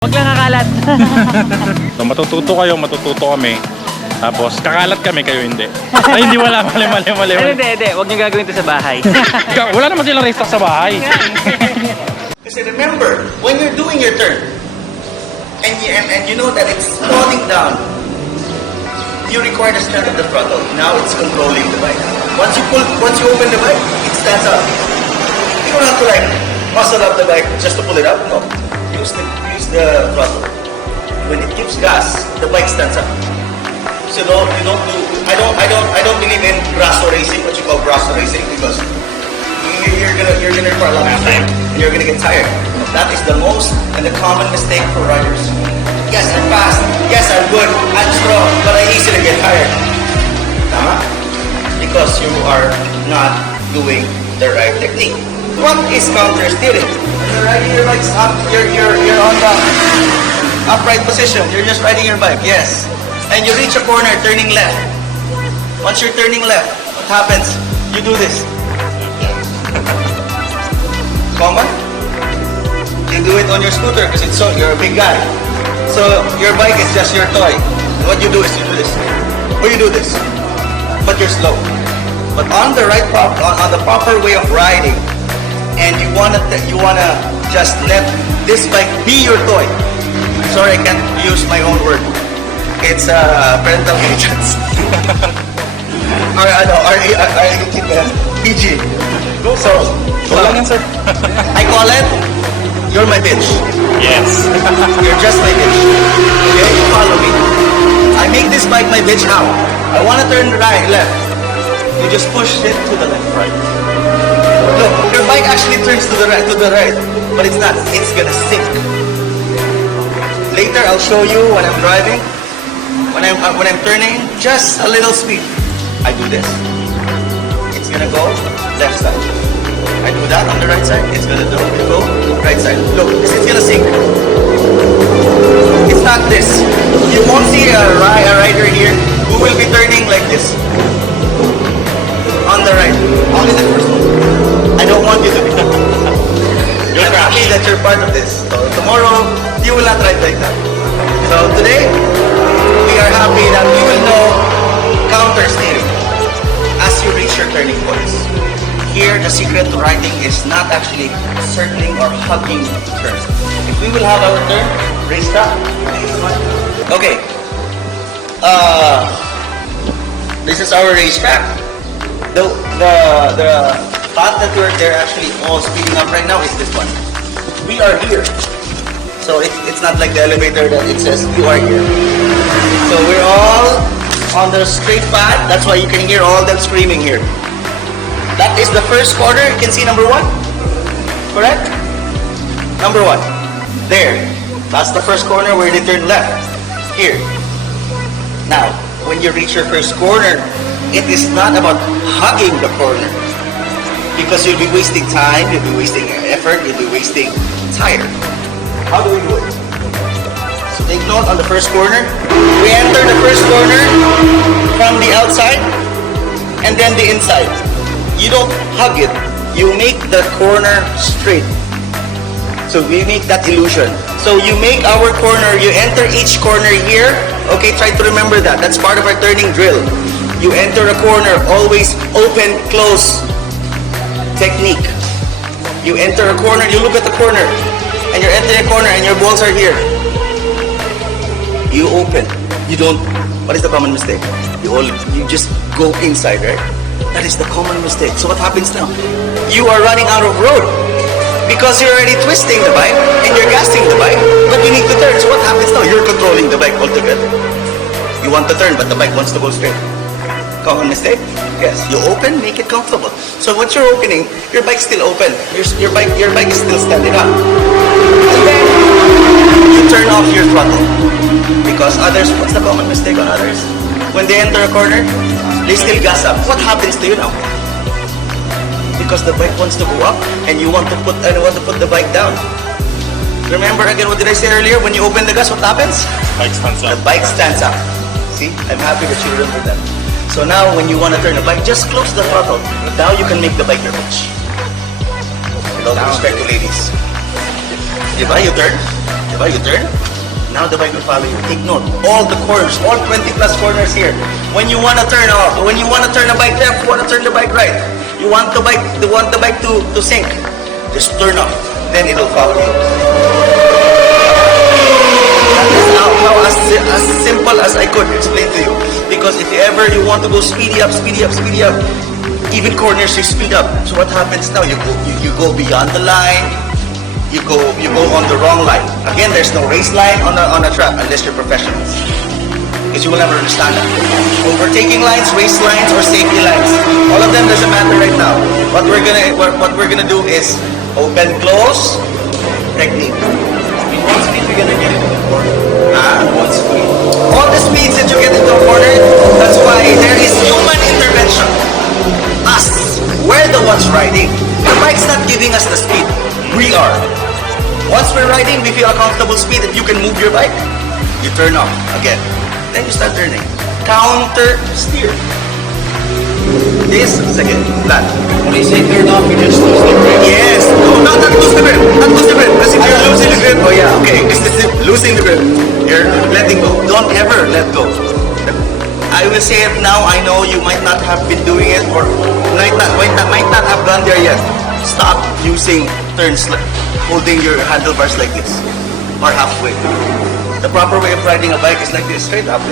Huwag lang kakalat. So matututo kayo, matututo kami. Tapos kakalat kami, kayo hindi. Ay, hindi, wala, mali. Hindi. Huwag niyo gagawin ito sa bahay. Wala naman silang restock sa bahay. Kasi remember, when you're doing your turn, and you know that it's falling down, you require the strength of the throttle. Now it's controlling the bike. Once you open the bike, it stands up. You don't have to like muscle up the bike just to pull it up. No, use the throttle. When it gives gas, the bike stands up. So you don't do. I don't believe in grasso racing, what you call grasso racing, because you're gonna require a lot of time and you're gonna get tired. That is the most and the common mistake for riders. Yes, I'm fast. Yes, I'm good. I'm strong, but I easily get tired. Tama? Because you are not doing the right technique. What is counter steering? When you're riding your bike up, you're on the upright position. You're just riding your bike. Yes. And you reach a corner, turning left. Once you're turning left, what happens? You do this. Common? You do it on your scooter because you're a big guy. So your bike is just your toy. What you do is you do this. Or you do this. But you're slow. But on the on the proper way of riding, and you wanna just let this bike be your toy. Sorry, I can't use my own word. It's parental agents. Or PG. So, I call it, you're my bitch. Yes. You're just my bitch. Okay? Follow me. I make this bike my bitch how? I want to turn left. You just push it to the left. Right. Look, your bike actually turns to the right. But it's not. It's gonna sink. Later, I'll show you when I'm driving. When I'm turning, just a little speed. I do this. It's gonna go left side. I do that on the right side. It's gonna go right side. Look, this is gonna sink. It's not this. You won't see a rider here who will be turning like this. On the right. Only the first one. I don't want you to be. I'm happy that you're part of this. So tomorrow, you will not ride like that. So today, we are happy that we will know counter steering as you reach your turning points. Here, the secret to riding is not actually circling or hugging the turn. If we will have our turn, race stop. Okay. This is our racetrack. The path that they're actually all speeding up right now is this one. We are here. So it's not like the elevator that it says you are here. So we're all on the straight path. That's why you can hear all them screaming here. That is the first corner. You can see number 1. Correct? Number 1. There. That's the first corner where they turn left. Here. Now, when you reach your first corner, it is not about hugging the corner. Because you'll be wasting time, you'll be wasting effort, you'll be wasting tire. How do we do it? So take note on the first corner. We enter the first corner from the outside and then the inside. You don't hug it. You make the corner straight. So we make that illusion. So you make our corner, you enter each corner here. Okay, try to remember that. That's part of our turning drill. You enter a corner, always open, close technique. You enter a corner, you look at the corner, and you're entering a corner and your balls are here. You open. You don't. What is the common mistake? You just go inside, right? That is the common mistake. So what happens now? You are running out of road because you're already twisting the bike and you're gassing the bike, but you need to turn. So what happens now? You're controlling the bike altogether. You want to turn, but the bike wants to go straight. Common mistake? Yes. You open, make it comfortable. So once you're opening, your bike's still open. Your bike is still standing up. And then you turn off your throttle. Because others, what's the common mistake on others? When they enter a corner, they still gas up. What happens to you now? Because the bike wants to go up and you want to put the bike down. Remember again, what did I say earlier? When you open the gas, what happens? Bike stands up. The bike stands up. See? I'm happy that you remember that. So now, when you want to turn the bike, just close the throttle. Now you can make the bike your bitch. With all due respect to ladies. Diba? You turn. diba? You turn. Now the bike will follow you. Take note. All the corners, all 20 plus corners here. When you want to turn off, when you want to turn the bike left, you want to turn the bike right. You want the bike to sink. Just turn off. Then it'll follow you. That is how as simple as I could explain to you. Because if you want to go speedy up, even corners you speed up. So what happens now? You go beyond the line. You go on the wrong line. Again, there's no race line on a track unless you're professionals. Because you will never understand that. Overtaking lines, race lines, or safety lines. All of them doesn't matter right now. What we're gonna do is open, close, technique. In one speed, we're gonna get into the corner. One speed. All the speeds that you get into a corner, that's why there is human intervention. Us, we're the ones riding. The bike's not giving us the speed. We are. Once we're riding, we feel a comfortable speed that you can move your bike. You turn off again. Then you start turning. Counter steer. This second flat. When you say turn off, you just lose the grip. Yes. No, not lose the grip. Not lose the grip. Because if you're losing the grip, oh yeah, okay. This is losing the grip. You're letting go. Don't ever let go. I will say it now. I know you might not have been doing it, or might not have gone there yet. Stop using turns, holding your handlebars like this, or halfway. The proper way of riding a bike is like this, straight up.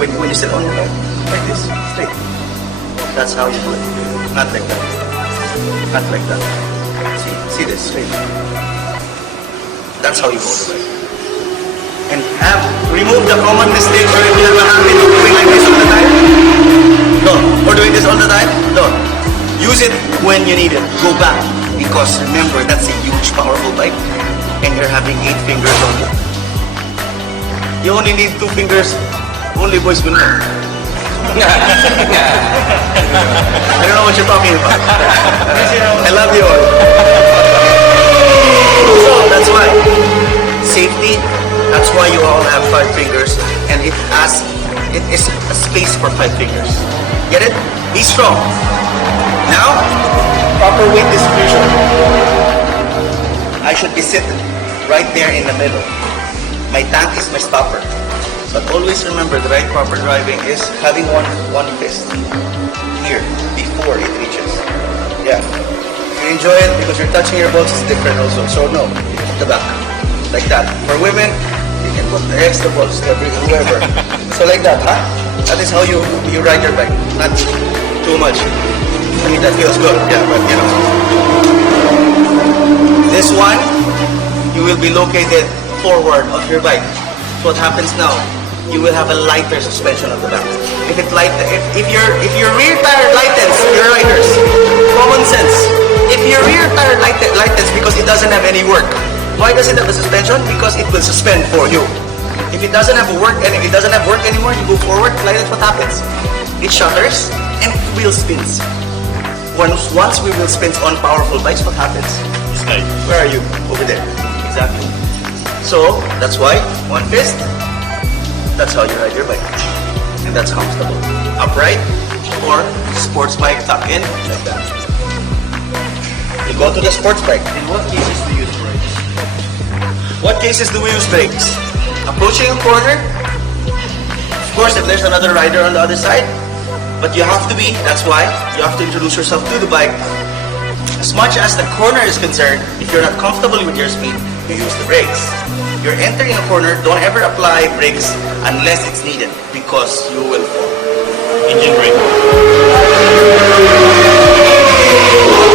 When you sit on your bike, like this, straight. That's how you do it. Not like that. Not like that. See this, straight. That's how you hold the bike. And remove the common mistake, or if you have a habit of doing like this all the time, don't. Or doing this all the time, don't. Use it when you need it. Go back. Because remember, that's a huge, powerful bike. And you're having 8 fingers on it. You only need 2 fingers. Only boys will know. I don't know what you're talking about. I love you all. So, that's why. Safety, that's why you all have 5 fingers. And it is a space for 5 fingers. Get it? Be strong. Now, proper weight distribution. I should be sitting right there in the middle. My tank is my stopper. But always remember, the right proper driving is having one fist here before it reaches. Yeah. If you enjoy it because you're touching your balls, it's different also. So no, at the back. Like that. For women, you can put the extra balls, whoever. So like that, huh? That is how you ride your bike. Not too much. I mean, that feels good, yeah, but you know. This one, you will be located forward of your bike. So what happens now? You will have a lighter suspension of the back. If your rear tire lightens, your riders, common sense. If your rear tire lightens because it doesn't have any work, why does it have a suspension? Because it will suspend for you. If it doesn't have work anymore, you go forward, like that's what happens. It shudders and wheel spins. Once we wheel spins on powerful bikes, what happens? Slide. Where are you? Over there. Exactly. So that's why one fist. That's how you ride your bike, and that's comfortable. Upright or sports bike, tuck in like that. You go to the sports bike. In what cases do you use brakes? What cases do we use brakes? Approaching a corner. Of course, if there's another rider on the other side. But you have to be, that's why, you have to introduce yourself to the bike. As much as the corner is concerned, if you're not comfortable with your speed, you use the brakes. You're entering a corner, don't ever apply brakes unless it's needed, because you will fall. Engine brake.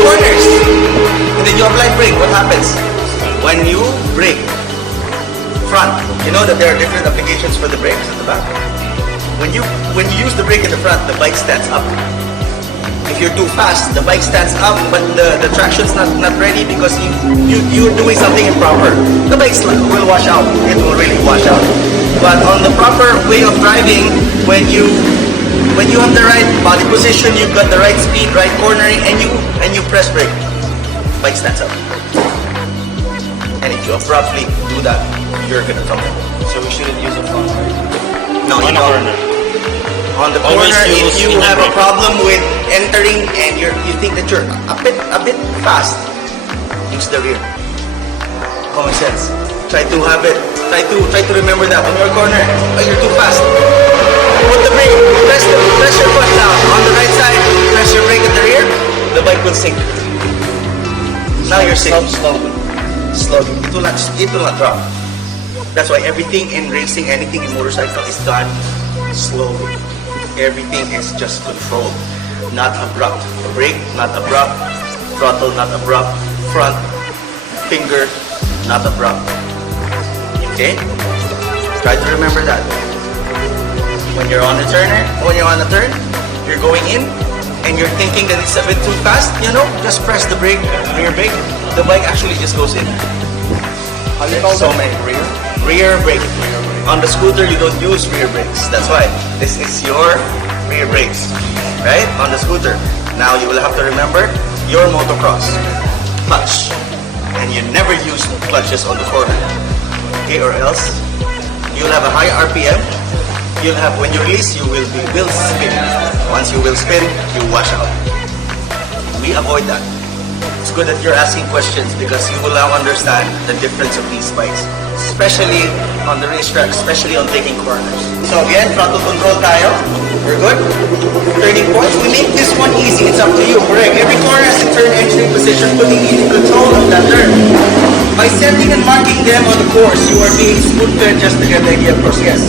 Corners. And then you apply brake, what happens? When you brake, front, you know that there are different applications for the brakes at the back. When you use the brake in the front, the bike stands up. If you're too fast, the bike stands up, but the traction's not ready because you're doing something improper. The bike will wash out. It will really wash out. But on the proper way of driving, when you have the right body position, you've got the right speed, right cornering, and you press brake, bike stands up. And if you abruptly do that, you're gonna tumble. So we shouldn't use a front brake. No, you don't. On the corner, if you have a problem with entering and you think that you're a bit fast, use the rear. Common sense. Try to have it. Try to remember that. When you're corner, oh, you're too fast. Put the brake. Press your foot now on the right side. Press your brake at the rear. The bike will sink. Now you're sinking. Slowly. It will not drop. That's why everything in racing, anything in motorcycle is done slowly. Everything is just controlled, not abrupt. Brake, not abrupt. Throttle, not abrupt. Front, finger, not abrupt. Okay? Try to remember that. When you're on a turn, you're going in, and you're thinking that it's a bit too fast, you know, just press the brake, rear brake. The bike actually just goes in. How do you call So that? many rear brake. On the scooter, you don't use rear brakes. That's why this is your rear brakes, right? On the scooter. Now you will have to remember your motocross clutch, and you never use clutches on the corner. Okay, or else you'll have a high RPM. You'll have, when you release, you will spin. Once you will spin, you wash out. We avoid that. It's good that you're asking questions because you will now understand the difference of these bikes, especially on the racetrack, especially on taking corners. So again, throttle control tayo. We're good. Turning points, we make this one easy. It's up to you. Correct. Every corner has a turn entry position, putting you in control of that turn. By setting and marking them on the course, you are being spoon-fed just to get the idea across. Yes.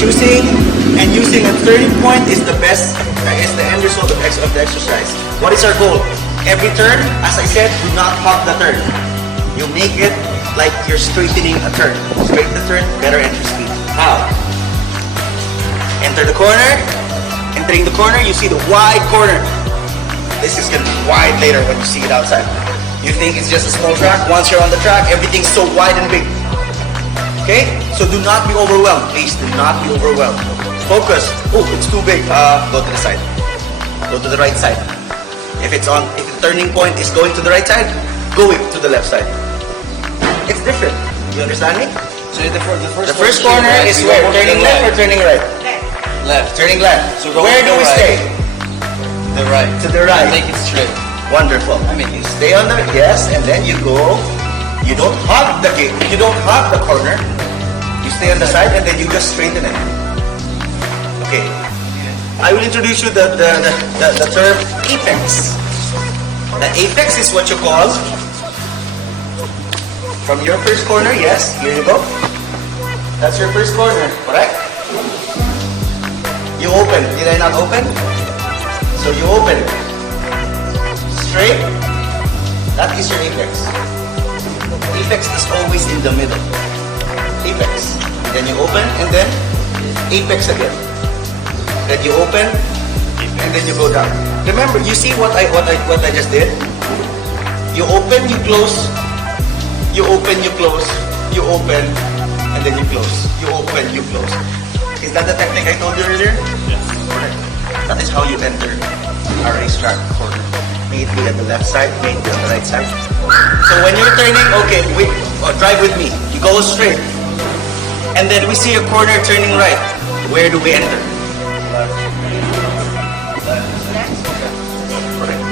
Choosing and using a turning point is the best, is the end result of the exercise. What is our goal? Every turn, as I said, do not hop the turn. You make it like you're straightening a turn. Straighten the turn, better entry speed. How? Enter the corner. Entering the corner, you see the wide corner. This is going to be wide later when you see it outside. You think it's just a small track. Once you're on the track, everything's so wide and big. Okay? So do not be overwhelmed. Please do not be overwhelmed. Focus. Oh, it's too big. Go to the side. Go to the right side. If the turning point is going to the right side, go it to the left side. It's different. You understand me? So the first corner is where? Turning left or turning right? Left. Turning left. So go where to do the we right. stay? The right. To the right. Make it straight. Wonderful. I mean, you stay on the, yes, and then you go, you don't hug the gate, you don't hug the corner, you stay on the side and then you just straighten it. Okay. I will introduce you the term apex. The apex is what you call, from your first corner, yes, here you go. That's your first corner, correct? You open, did I not open? So you open. Straight, that is your apex. Apex is always in the middle. Apex. Then you open and then apex again. Then you open and then you go down. Remember, you see what I just did? You open, you close. You open, you close. You open and then you close. You open, you close. Is that the technique I told you earlier? Yes. Correct. That is how you enter a racetrack corner. May it be at the left side, may it be on the right side. So when you're turning, okay, drive with me. You go straight. And then we see a corner turning right. Where do we enter? Left. Correct.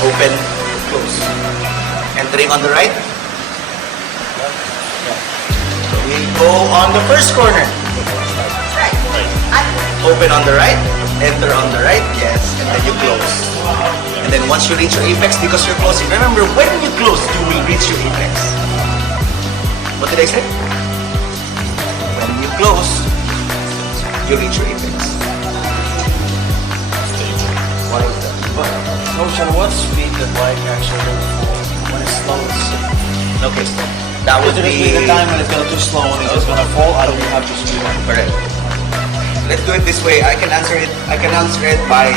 Open, close. Entering on the right. So we go on the first corner. Open on the right, enter on the right, yes, and then you close. And then once you reach your apex, because you're closing, remember, when you close, you will reach your apex. What did I say? When you close, you reach your apex. Why is that? Coach, at what speed the bike actually goes forward? When it's slow, it's Okay, that would be the be... time when it's going too slow and it's just going to fall. I don't have to speed. Correct. Let's do it this way. I can answer it by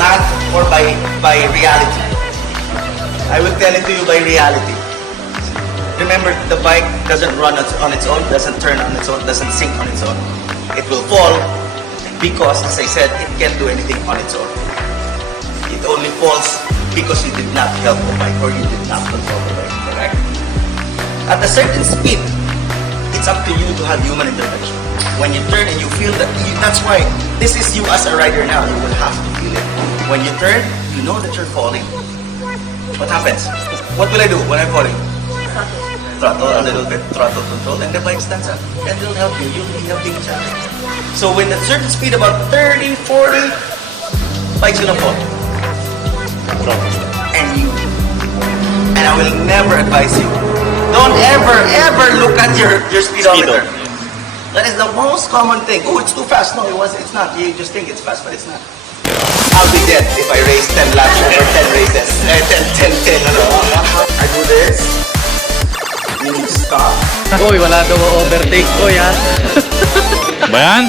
math or by reality. I will tell it to you by reality. Remember, the bike doesn't run on its own, doesn't turn on its own, doesn't sink on its own. It will fall because, as I said, it can't do anything on its own. It only falls because you did not help the bike or you did not control the bike, correct? At a certain speed, it's up to you to have human intervention. When you turn and you feel that, that's why this is you as a rider now. You will have to feel it. When you turn, you know that you're falling. What happens? What will I do when I'm falling? Throttle a little bit, throttle control, and the bike stands up. And it'll help you. You'll be helping each other. So when at a certain speed, about 30, 40, bike's gonna fall. And I will never advise you. Don't ever look at your speedometer. That is the most common thing. Oh, it's too fast. No, it's not. You just think it's fast, but it's not. I'll be dead if I race 10 laps over 10 races. 10. I do this. You need to stop. Uy, wala daw overtake ko yan. Ba yan?